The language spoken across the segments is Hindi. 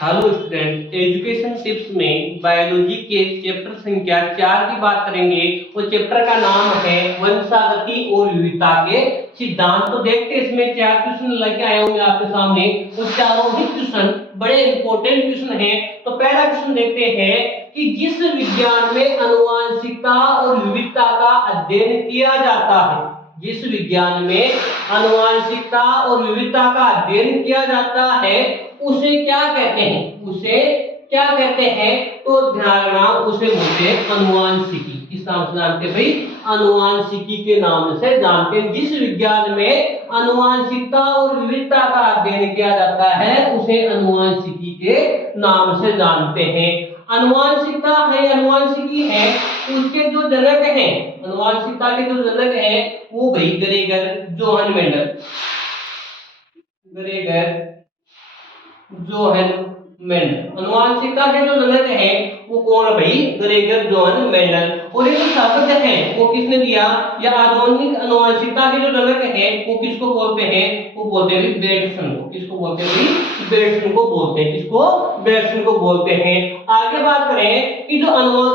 हेलो स्टूडेंट, एजुकेशन टिप्स में बायोलॉजी के चैप्टर संख्या 4 की बात करेंगे। वो चैप्टर का नाम है वंशागति और विविधता के सिद्धांत। तो देखते हैं इसमें 4 क्वेश्चन लेके आया हूं मैं आपके सामने। वो चारों ही क्वेश्चन बड़े इंपॉर्टेंट क्वेश्चन हैं। तो पहला क्वेश्चन देखते हैं कि जिस विज्ञान में आनुवंशिकता और विविधता का अध्ययन किया जाता है, जिस विज्ञान में आनुवंशिकता और विविधता का अध्ययन किया जाता है उसे क्या कहते हैं? उसे क्या कहते हैं? तो ध्यान रखना, उसे बोलते हैं आनुवंशिकी। किस नाम से जानते हैं भाई? आनुवंशिकी के नाम से जानते हैं। जिस विज्ञान में आनुवंशिकता और विविधता का अध्ययन किया जाता है उसे आनुवंशिकी के नाम से जानते हैं। आनुवंशिकता है, आनुवंशिकी है, उसके जो जनक हैं, आनुवंशिकता के जो जनक हैं वो भाई Gregor Johan Mendel, Gregor Johan Mendel. आनुवंशिकता के जो जनक हैं वो कौन है भाई? Gregor Johan Mendel. और ये जो शब्द है वो किसने दिया? या आधुनिक आनुवंशिकता के जो जनक हैं वो किसको बोलते हैं? वो बोलते हैं बेटसन को। किसको बोलते हैं भाई? बेटसन को बोलते हैं। किसको? बेटसन को बोलते हैं। आगे बात करें कि जो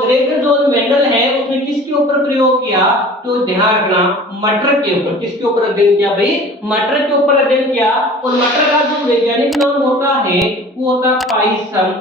ग्रेगर जोहन मेंडल है उसने किसके ऊपर प्रयोग किया? तो ध्यान रखना, मटर के ऊपर। किसके ऊपर अध्ययन किया भाई? मटर के ऊपर अध्ययन किया। और मटर का जो वैज्ञानिक नाम होता है वो होता है पाइसम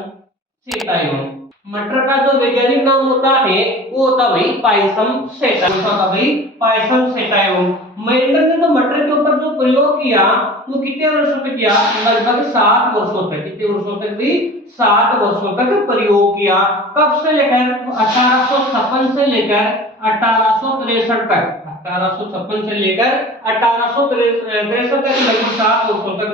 सेटाइवम। मटर का जो वैज्ञानिक नाम होता है वो होता भाई पाइसम सेटाइवम। होता भाई पाइसम सेटाइवम। मेंडल ने तो मटर के ऊपर जो प्रयोग किया वो कितने वर्षों तक किया? लगभग 7 वर्षों तक। कितने वर्षों तक भी? 7 वर्षों तक प्रयोग किया। कब से लेकर 1856 से लेकर 1863 तक। 1856 से लेकर 1863 तक लगभग 7 वर्षों तक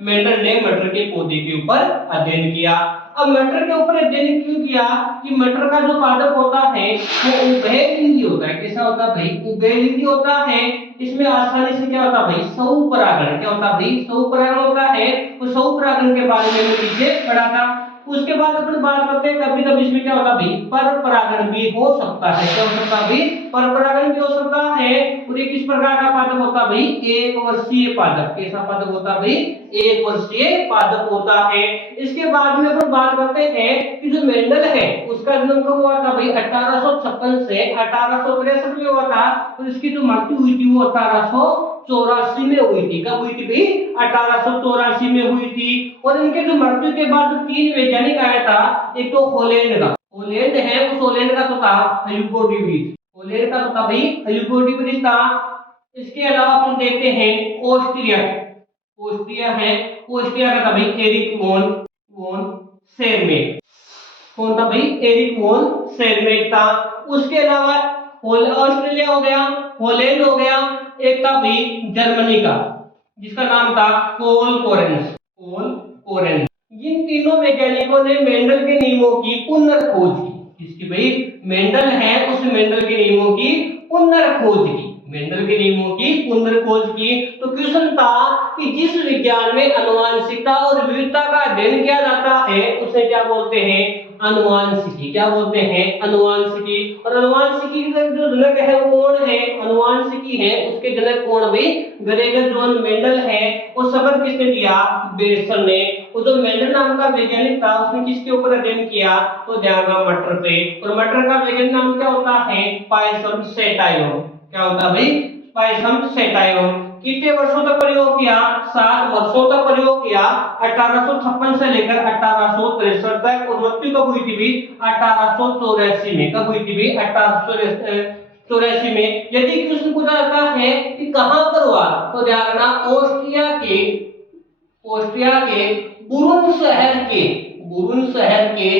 मेंडल ने मटर के पौधे के ऊपर अध्ययन किया। अब मटर के ऊपर अध्ययन क्यों किया? कि मटर का जो पादप होता है वो उभयलिंगी होता है। कैसा होता है भाई? उभयलिंगी होता है। इसमें आसानी से क्या होता है भाई? स्वपरागण। क्या होता है भाई? स्वपरागण होता है। तो स्वपरागण के बारे में पीछे पढ़ा था। उसके बाद अपन बात करते हैं कभी कभी इसमें क्या होता है भाई? पर परागण भी हो सकता है। क्या हो सकता है भाई? पर परागण भी हो सकता है। और ये किस प्रकार का पादप होता है भाई? एक वर्षीय पादप। कैसा पादप होता है भाई? एक वर्षीय पादप होता है। इसके बाद में अपन बात करते हैं कि जो मेंडल है उसका जन्म कब हुआ था भाई? 1856 से 1863 में हुआ था। और इसकी जो मृत्यु हुई थी वो 1884 में हुई थी। कब हुई थी भाई? 1884 में हुई थी। और इनके जो मृत्यु के बाद जो 3 वैज्ञानिक आया था, एक तो होलैंड का, होलैंड है, उस होलैंड का तो था ह्यूगो डुबीज। होलैंड का तो था भाई ह्यूगो डुबीज था। इसके अलावा अपन देखते हैं ऑस्ट्रिया, ऑस्ट्रिया है, ऑस्ट्रिया का था भाई एरिक वॉन वॉन शेरमेट। कौन था भाई? एरिक वॉन शेरमेट था। उसके अलावा ऑस्ट्रेलिया हो गया, हॉलैंड हो गया, एक था भाई जर्मनी का जिसका नाम था कोल कोरेंस। कोल कोरेंस। इन तीनों वैज्ञानिकों ने मेंडल के नियमों की पुनर्खोज की। जिसकी भाई मेंडल है उस मेंडल के नियमों की पुनर्खोज की। मेंडल के नियमों की पुनर्खोज की। तो क्वेश्चन था कि जिस विज्ञान में आनुवंशिकता और विविधता का अध्ययन किया जाता है उसे क्या बोलते हैं? आनुवंशिकी। क्या बोलते हैं? आनुवंशिकी। और आनुवंशिकी के जो जनक है वो कौन है? आनुवंशिकी है उसके जनक कौन भाई? ग्रेगर जोहन मेंडल है। वो शब्द किसने दिया? बेटसन ने। वो जो मेंडल नाम का वैज्ञानिक था उसने किसके ऊपर अध्ययन किया? तो ध्यान रखना, मटर पे। और मटर का वैज्ञानिक नाम क्या होता है? Pisum sativum. क्या होता है भाई? Pisum sativum. कितने वर्षों तक प्रयोग किया? 7 वर्षों तक प्रयोग किया। 1856 से लेकर 1863 तक। और मृत्यु कब हुई थी भी? 1884 में। कब हुई थी भी? 1884 में। यदि क्वेश्चन पूछा जाता है कि कहां पर हुआ तो ध्यान रखना, ऑस्ट्रिया के बुरुन शहर के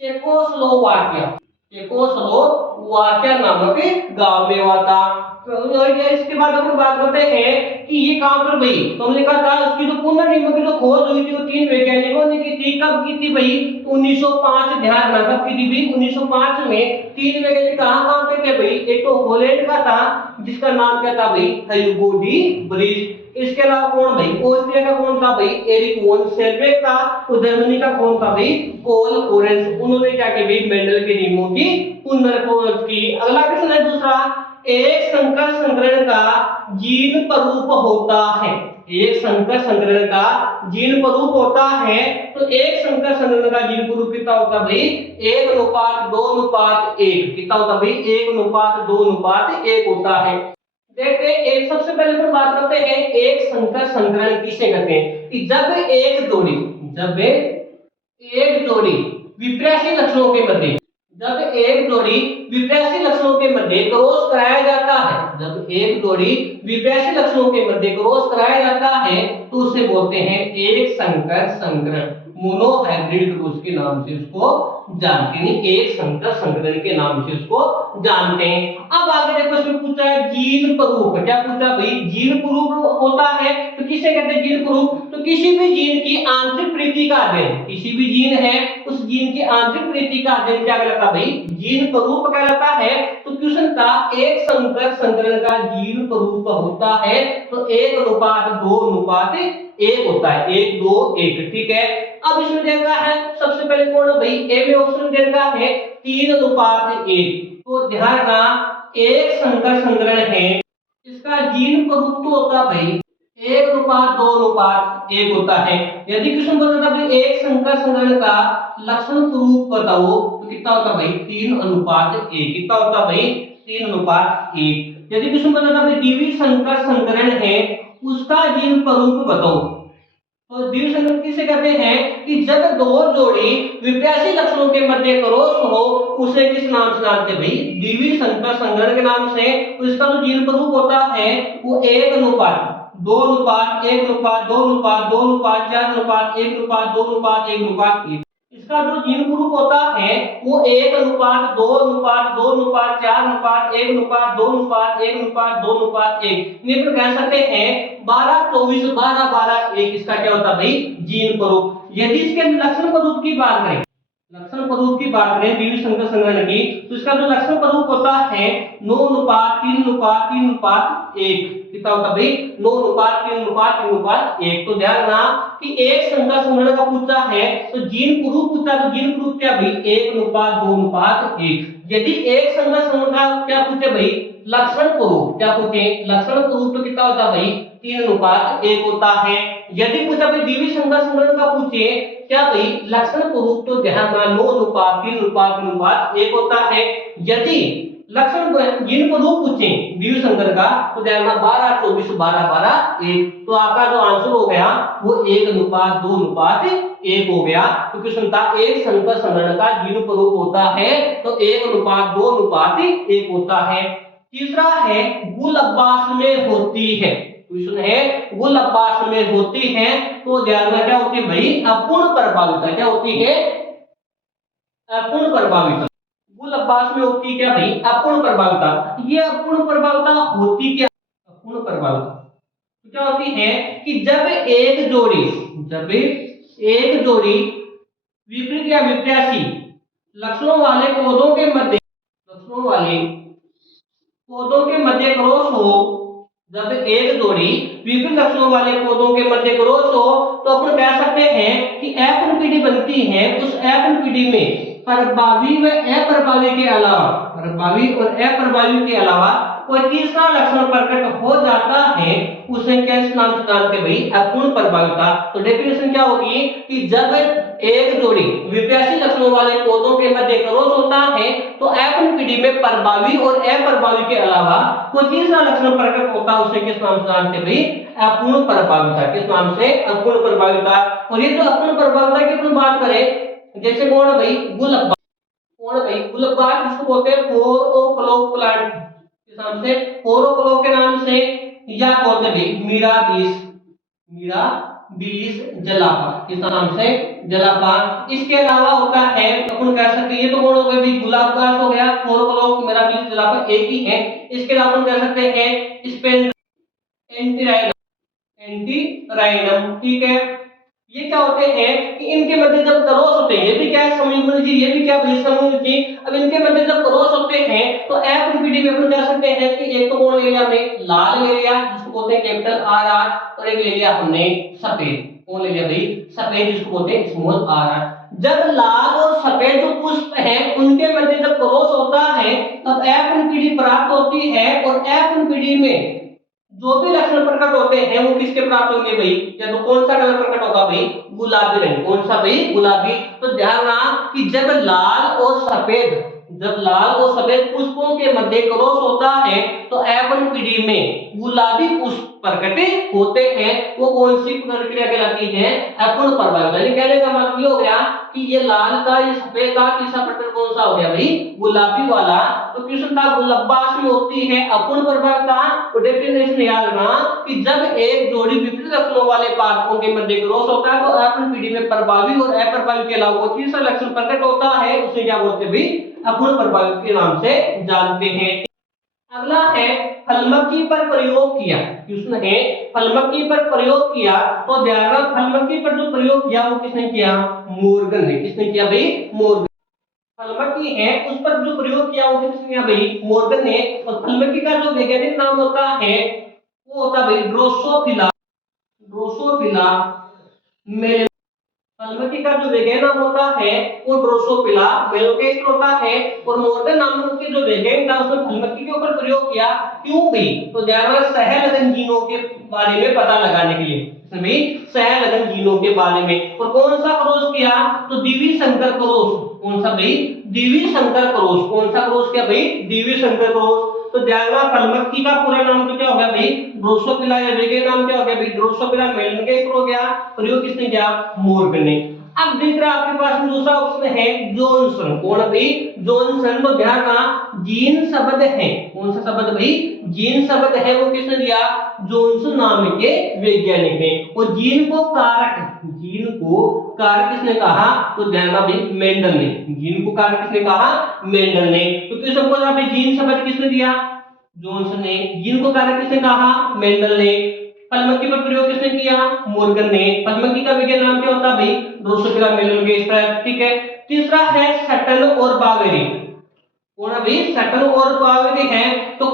चेकोस्लोवाकिया नामक गांव में हुआ था। तो इसके बाद अपन बात करते हैं कि ये कहां पर भाई? तो हमने कहा था उसकी जो पुनर्नियमों की जो खोज हुई थी वो 3 वैज्ञानिकों ने की थी। कब की थी भाई? 1905। ध्यान रखना, कब की थी भाई? 1905 में 3 वैज्ञानिक कहां पे थे भाई? एक तो हॉलैंड का था जिसका नाम क्या था भाई? ह्यूगो डुबीज। इसके अलावा कौन भाई? ऑस्ट्रिया का कौन था भाई? एरिक वॉन शेरमेट था। तो जर्मनी का कौन था भाई? कोल कोरेंस। उन्होंने क्या किया भाई? मेंडल के नियमों की पुनर्खोज की। अगला क्वेश्चन है दूसरा, एक संकर संकरण का जीन पर रूप होता है। एक संकर संकरण का जीन स्वरूप होता है, तो एक संकर संकरण का जीन स्वरूप कितना होता है भाई 1:2:1 कितना होता है भाई 1:2:1 होता है। देखते हैं एक सबसे पहले तो बात करते हैं एक संकर संकरण किसे कहते हैं कि जब एक जोड़ी विपरीत लक्षणों के मध्य जब एक जोड़ी विपरीत लक्षणों के मध्य क्रॉस कराया जाता है जब एक जोड़ी विपरीत लक्षणों के मध्य क्रॉस कराया जाता है तो उसे बोलते हैं एक संकर संकरण मोनोहाइब्रिड क्रॉस के नाम से उसको जानते हैं एक संकर संकरण के नाम से उसको जानते हैं। अब आगे देखो इसमें पूछा है जीन स्वरूप क्या पूछा भाई जीन स्वरूप होता है तो किसे कहते हैं जीन स्वरूप तो किसी भी जीन की आंतरिक प्रकृति का अध्ययन किसी भी जीन है उस जीन की आंतरिक प्रकृति का अध्ययन क्या कहलाता है भाई जीन स्वरूप कहलाता है। तो क्वेश्चन था एक संकर संकरण का जीन स्वरूप होता है तो 1:2:1 होता है 1:2:1 ठीक है। अब इसमें देखा है सबसे पहले कौन है भाई ए में ऑप्शन देखा है 3:1 तो ध्यान रखना एक संकर संकरण है इसका जीन स्वरूप तो होता है भाई 1:2:1 होता है। यदि क्वेश्चन बोलता था भाई एक संकर संकरण का लक्षण स्वरूप बताओ तो कितना होता भाई 3:1 कितना होता भाई 3:1। यदि क्वेश्चन बोलता था भाई द्विवीय संकर संकरण है उसका जीन स्वरूप बताओ तो द्विवीय संकरण किसे कहते हैं कि जब दो जोड़ी विपरीत लक्षणों के मध्य क्रॉस हो उसे किस नाम से जानते हैं भाई द्विवीय संकर संकरण के नाम से। तो इसका जो जीन स्वरूप होता है वो 1:2:2:4:2:1:1:2:1 इसका जो जीन ग्रुप होता है वो 1:2:4:2:1:1:2:1 ये पर कह सकते हैं 12:24:12:1 इसका क्या होता है भाई जीन स्वरूप। यदि इसके लक्षण स्वरूप की बात करें द्विवीय संकर संकरण की तो इसका जो लक्षण स्वरूप होता है 9:3:3:3:1 कितना होता भाई 9:3:3:1। तो ध्यान रखना कि एक संकर संकरण का पूछा है तो जीन स्वरूप पूछा तो जीन स्वरूप क्या भाई 1:2:1। यदि एक संकर संकरण का क्या पूछे भाई लक्षण स्वरूप क्या पूछे लक्षण स्वरूप तो कितना होता भाई 3:1 होता है। यदि पूछा भाई द्विवीय संकर संकरण का पूछे क्या भाई लक्षण स्वरूप तो ध्यान रखना 9:3:3:1 होता है। यदि लक्षण जीन स्वरूप पूछे द्विवीय संकर का तो ध्यान रखना 12:24:12:1 तो आपका जो आंसर हो गया वो 1:2:1 हो गया। तो क्वेश्चन था एक संकर संकरण का जीन स्वरूप होता है तो 1:2:1 होता है। तीसरा है गुल अभ्यास में होती है क्वेश्चन है गुल अभ्यास में होती है तो ध्यान रखना क्या होती है भाई अपूर्ण प्रभाविता क्या होती है अपूर्ण प्रभाविता गुल अभ्यास में होती क्या भाई अपूर्ण प्रभाविता। ये अपूर्ण प्रभाविता होती क्या अपूर्ण प्रभाविता क्या होती है कि जब एक जोड़ी विपरीत या विपरीत लक्षणों वाले पौधों के मध्य क्रॉस हो जब एक जोड़ी विभिन्न लक्षणों वाले पौधों के मध्य क्रॉस हो तो अपन कह सकते हैं कि एफ-एन-पी-डी बनती है। उस एफ-एन-पी-डी में प्रभावी व अप्रभावी के अलावा कोई तीसरा लक्षण प्रकट हो जाता है उसे किस नाम से जानते हैं भाई अपूर्ण प्रभाविता। तो डेफिनेशन क्या होगी कि जब एक जोड़ी विपरीत लक्षणों वाले पौधों के मध्य क्रॉस होता है तो एफ-एन-पी-डी में प्रभावी और अप्रभावी के अलावा कोई तीसरा लक्षण प्रकट होता है उसे किस नाम से जानते हैं भाई अपूर्ण प्रभाविता। किस नाम से अपूर्ण प्रभाविता। और ये जो अपूर्ण प्रभाविता की अपन बात करें जैसे कौन है भाई गुल अभ्यास जिसको बोलते हैं 4 o'clock प्लांट किस नाम से 4 o'clock के नाम से या बोलते हैं भाई मीरा बीस जलापा किस नाम से जलापा। इसके अलावा होता है अपन कह सकते हैं ये तो कौन हो गया भाई गुलाब घास हो गया 4 o'clock मीरा बीस जलापा एक ही है। इसके अलावा अपन कह सकते हैं स्पेन एंटीराइनम ठीक है। ये क्या होते हैं कि इनके मध्य जब क्रॉस होते हैं ये भी क्या है संयुग्मन जी ये भी क्या संयुग्मन जी। अब इनके मध्य जब क्रॉस होते हैं तो एफ-एन-पी-डी में अपन कह सकते हैं कि एक तो कौन ले लिया हमने लाल ले लिया जिसको बोलते हैं कैपिटल आर आर और एक ले लिया हमने सफेद कौन ले लिया भाई सफेद जिसको बोलते हैं स्मॉल आर आर। जब लाल और सफेद जो पुष्प हैं उनके मध्य जब क्रॉस होता है तब एफ-एन-पी-डी प्राप्त होती है और एफ-एन-पी-डी में जो भी लक्षण प्रकट होते हैं वो किसके प्राप्त होंगे भाई, या तो कौन सा कलर प्रकट होगा भाई, गुलाबी रंग। कौन सा भाई, गुलाबी। तो ध्यान रखना कि जब लाल और सफेद पुष्पों के मध्य क्रॉस होता है तो एफ1 पीढ़ी में गुलाबी पुष्प प्रकट होते हैं। वो कौन सी प्रक्रिया कहलाती है, एफ1 प्रभाव। यानी कहने का मतलब ये हो गया कि ये लाल का, ये सफेद का, तीसरा पैटर्न कौन सा हो गया भाई, गुलाबी वाला। तो क्वेश्चन था गुलाबाश में होती है अपूर्ण प्रभाव का। तो डेफिनेशन याद रखना कि जब एक जोड़ी विपरीत लक्षणों वाले पादपों के मध्य क्रॉस होता है तो एफ1 पीढ़ी में प्रभावी और अप्रभावी के अलावा तीसरा लक्षण प्रकट होता है, उसे क्या बोलते हैं भाई, अपूर्ण प्रभावी के नाम से जानते हैं। अगला है फलमक्खी पर प्रयोग किया। क्वेश्चन है फलमक्खी पर प्रयोग किया। तो ध्यान रखना फलमक्खी पर जो प्रयोग किया वो किसने किया, मोर्गन ने। किसने किया भाई, मोर्गन। फलमक्खी है उस पर जो प्रयोग किया वो किसने किया भाई, मोर्गन ने। और फलमक्खी का जो वैज्ञानिक नाम होता है वो होता है भाई ड्रोसोफिला, ड्रोसोफिला मेल। फलमक्खी का जो वैज्ञानिक नाम होता है वो ड्रोसोफिला मेलोकेस्ट होता है। और मोर्गन नाम के जो वैज्ञानिक था उसने फलमक्खी के ऊपर प्रयोग किया। क्यों भी, तो ध्यान रखना सहलगन जीनों के बारे में पता लगाने के लिए, इसमें सहलगन जीनों के बारे में। और कौन सा क्रॉस किया, तो द्विवी संकर क्रॉस। कौन सा भाई, द्विवी संकर क्रॉस। कौन सा क्रॉस किया भाई, द्विवी संकर क्रॉस। तो ध्यान रखना फलमक्खी का पूरा नाम तो क्या हो गया भाई, ड्रोसोफिला, या वैज्ञानिक नाम क्या हो गया भाई, ड्रोसोफिला मेलनकेस्ट हो गया। प्रयोग किसने किया, मोर्गन ने। अब देख रहा आपके पास में दूसरा ऑप्शन है जॉनसन। कौन भाई, जॉनसन। तो ध्यान रखना जीन शब्द है। कौन सा शब्द भाई, जीन शब्द है, वो किसने दिया, जॉनसन नाम के वैज्ञानिक ने। और जीन को कारक, जीन को कारक किसने कहा, तो ध्यान रखना भाई मेंडल ने। जीन को कारक किसने कहा, मेंडल ने। तो किसको बोला भाई, जीन शब्द किसने दिया, जॉनसन ने। जीन को कारक किसने कहा, मेंडल ने। फलमक्खी पर प्रयोग किसने किया, मोर्गन ने। फलमक्खी का वैज्ञानिक नाम क्या होता है भाई, ड्रोसोफिला मेलनकेस्ट। ठीक है। तीसरा है सटल और बावेरी। कौन है भाई, सटल और बावेरी है। तो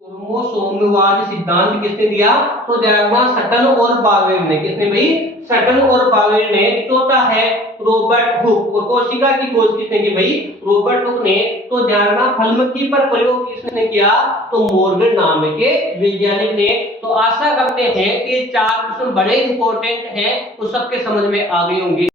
क्रोमोसोमवाद सिद्धांत किसने दिया, तो ध्यान सटल और बावेर ने। किसने भाई, सटल और बावेर ने। चौथा है रॉबर्ट हुक। और कोशिका की खोज किसने की भाई, रॉबर्ट हुक ने। तो ध्यान रखना फलमक्खी पर प्रयोग किसने किया, तो मोर्गन नाम के वैज्ञानिक ने। तो आशा करते हैं कि चार क्वेश्चन बड़े इंपॉर्टेंट हैं, तो सबके समझ में आ गए होंगे।